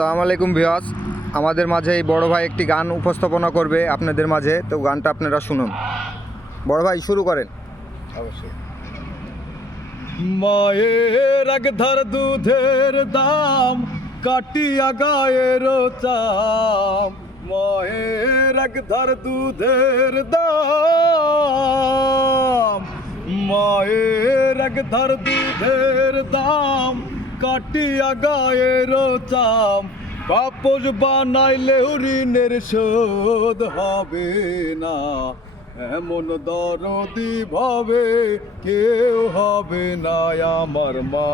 আসসালামু আলাইকুম ভিউয়ার্স, আমাদের মাঝে এই বড় ভাই একটি গান উপস্থাপনা করবে আপনাদের মাঝে। তো গানটা আপনারা শুনুন। বড় ভাই শুরু করেন। অবশ্যই। মায়ের এক ধার দুধের দাম কাটিয়া গায়ের চাম, মায়ের এক ধার দুধের দাম, মায়ের এক ধার দুধের দাম কাটিয়া গায়ের চাম, বাপস বানাইলেও ঋণের শোধ হবে না, এমন দরদি ভাবে কেউ হবে না আমার মা,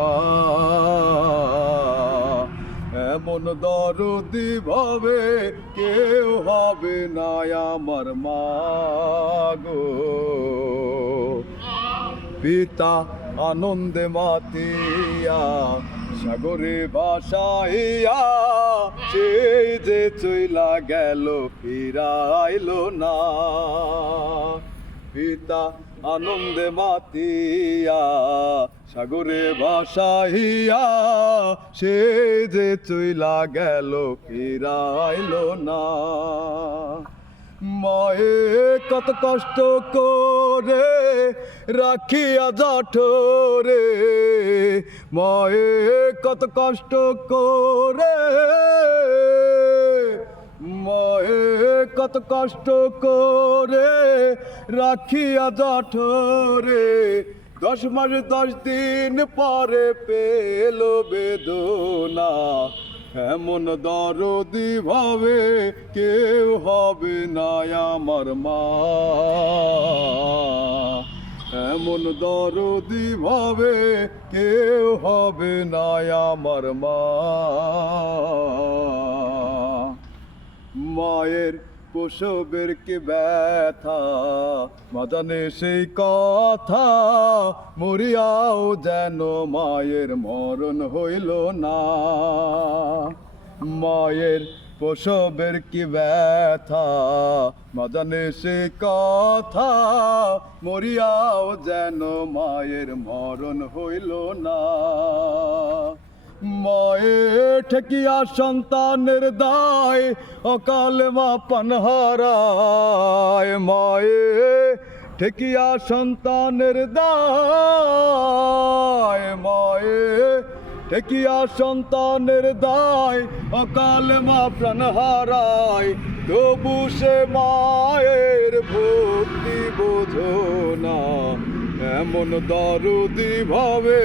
এমন দরদি ভাবে কেউ হবে না আমার মা গো। পিতা আনন্দে মাতিয়া সাগরে ভাসাইয়া, সেই যে চইলা গেল ফিরাইলো না, পিতা আনন্দে মাতিয়া সাগরে ভাসাইয়া, সেই যে চইলা গেল ফিরাইলো না। মায়ে কত কষ্ট করে রাখিয়া জঠরে, মায়ে কত কষ্ট করে, মায়ে কত কষ্ট করে রাখিয়া জঠরে, 10 মাস 10 দিন পরে পেল বেদনা, এমন দরদি ভাবে কেউ হবে না আমার মা, এমন দরদি ভাবে কেউ হবে না আমার মা। মায়ের প্রসবের কি ব্যথা মা জানে সেই কথা, মরিয়াও যেন মায়ের মরণ হইল না, মায়ের প্রসবের কি ব্যথা মা জানে সেই কথা, মরিয়াও যেন মায়ের মরণ হইল না। মায়ে ঠেকিয়া সন্তানের দায় অকালে মা প্রাণ হারায়, মায়ে ঠেকিয়া সন্তানের দায়, মায়ে ঠেকিয়া সন্তানের দায় অকালে মা প্রাণ হারায়, তবু সে মায়ের ভক্তি বোঝো না, এমন দরদি ভাবে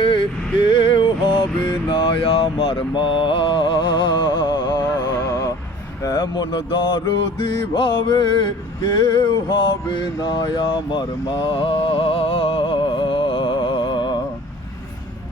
কেউ হবে না আমার মা, এমন দরদি ভাবে কেউ হবে না আমার মা।